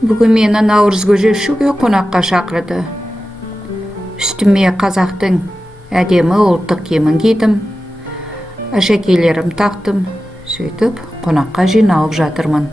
Бүгін мені наурыз көжешуге қонаққа шақырды. Үстіме қазақтың әдемі ұлттық киімін кидім, әшекейлерім тақтым. Сөйтіп қонаққа жиналып жатырмын.